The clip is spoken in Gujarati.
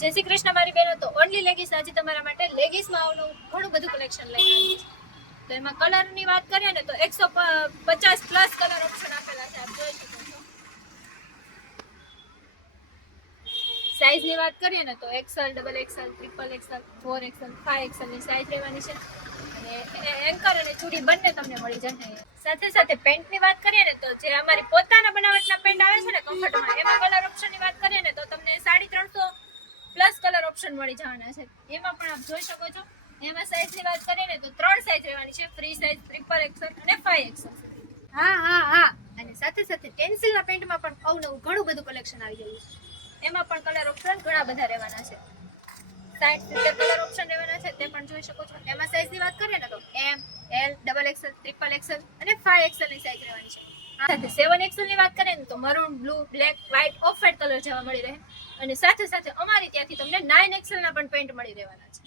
જય શ્રી કૃષ્ણ મારી બહેનો. તો ઓનલી લેગીસ આજે તમારા માટે લેગીસમાં આવનું ઘણું બધું કલેક્શન લઈને આવી છે. તો એમાં કલરની વાત કરીએ ને તો 150 પ્લસ કલર ઓપ્શન આપેલા છે, આપ જોઈ શકો છો. સાઈઝની વાત કરીએ ને તો XL, XXL, XXL, 4XL, 5XL ની સાઈઝ રહેવાની છે. અને એન્કર અને ચૂડી બંને તમને મળી જશે. સાથે સાથે પેન્ટની વાત કરીએ ને તો જે અમારી પોતાના બનાવટના પેન્ટ આવે છે ને કમ્ફર્ટમાં, એમાં કલર ઓપ્શનની વાત કરીએ ને તો તમને 350 પ્લસ કલર ઓપ્શન મળી જવાના છે. એમાં પણ આપ જોઈ શકો છો. એમાં સાઈઝની વાત કરીએ ને તો 3 સાઈઝ રહેવાની છે, ફ્રી સાઈઝ, XXL અને 5XL. હા અને સાથે સાથે ટેન્સિલના પેન્ટમાં પણ અવનવું ઘણું બધું કલેક્શન આવી ગયું છે. એમાં પણ કલર ઓપ્શન ઘણા બધા રહેવાના છે. 60 કલર ઓપ્શન રહેવાના છે, તે પણ જોઈ શકો છો. એમાં સાઈઝની વાત કરીએ ને તો M, L, XXL, XXL અને 5XL ની સાઈઝ રહેવાની છે. સાથે 7XL ની વાત કરીએ ને તો maroon, blue, black, white, of white colour જેવા મળી રહે. અને સાથે સાથે અમારી ત્યાંથી તમને 9XL ના પણ પેન્ટ મળી રહેવાના છે.